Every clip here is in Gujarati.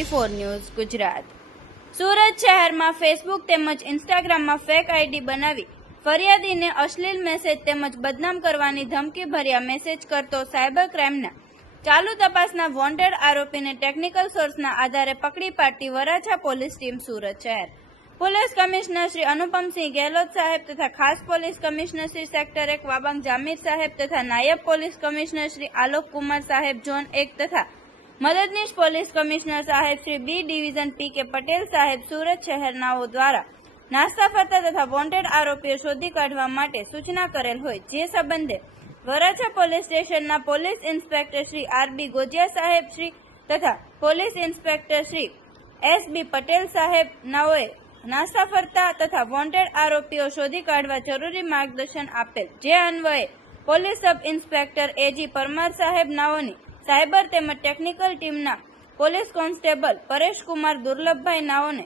P24 news Gujarat. સુરત શહેરમાં ફેસબુક તેમજ ઇન્સ્ટાગ્રામમાં ફેક આઈડી બનાવી ફરિયાદીને અશ્લીલ મેસેજ તેમજ બદનામ કરવાની ધમકીભર્યા મેસેજ કરતો સાયબર ક્રાઇમના ચાલુ તપાસના વોન્ટેડ આરોપીને ટેકનિકલ સોર્સના આધારે પકડી પાડતી વરાછા પોલીસ ટીમ સુરત શહેર પોલીસ કમિશનર શ્રી અનુપમસિંહ ગેહલોત સાહેબ તથા ખાસ police commissioner Shri sector 1 Wabang Jamir સાહેબ તથા નાયબ પોલીસ કમિશનર શ્રી આલોક કુમાર સાહેબ ઝોન 1 તથા મદદનીશ પોલીસ કમિશનર સાહેબ શ્રી બી ડિવિઝન પી કે પટેલ સાહેબ સુરત શહેરનાઓ દ્વારા નાસ્તા ફરતા તથા વોન્ટેડ આરોપીઓ શોધી કાઢવા માટે સૂચના કરેલ હોય જે સંબંધે વરાછા પોલીસ સ્ટેશનના પોલીસ ઇન્સ્પેક્ટર શ્રી આર.બી. ગોજિયા સાહેબ શ્રી તથા પોલીસ ઇન્સ્પેક્ટર શ્રી એસ.બી. પટેલ સાહેબ નાઓએ નાસ્તા ફરતા તથા વોન્ટેડ આરોપીઓ શોધી કાઢવા જરૂરી માર્ગદર્શન આપેલ જે અન્વયે પોલીસ સબ ઇન્સ્પેક્ટર એ.જી. પરમાર સાહેબ નાઓની સાયબર તેમજ ટેકનિકલ ટીમના police constable Pareshkumar Durlabhbhai નાઓને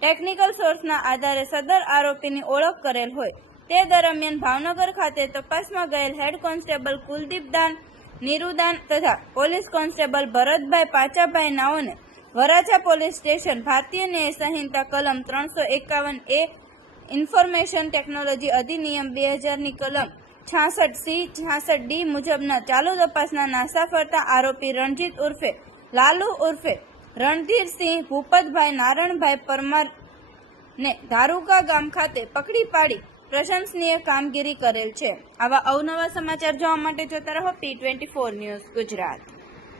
technical સોર્સના આધારે સદર આરોપીની ઓળખ કરેલ હોય તે દરમિયાન ભાવનગર ખાતે તપાસમાં ગયેલ હેડ કોન્સ્ટેબલ કુલદીપ દાન નીરુદાન તથા પોલીસ કોન્સ્ટેબલ ભરતભાઈ પાચાભાઈ નાઓને વરાછા પોલીસ સ્ટેશન ભારતીય ન્યાય સંહિતા કલમ 351A ઇન્ફોર્મેશન ટેકનોલોજી અધિનિયમ 2000ની કલમ 66C 66D મુજબના ચાલુ તપાસના નાસા ફરતા આરોપી રણજીત ઉર્ફે લાલુ ઉર્ફે રણધીરસિંહ ભૂપતભાઈ નારણભાઈ પરમારને ધારુકા ગામ ખાતે પકડી પાડી પ્રશંસનીય કામગીરી કરેલ છે। આવા અવનવા સમાચાર જોવા માટે જોતા રહો P24 ન્યૂઝ ગુજરાત।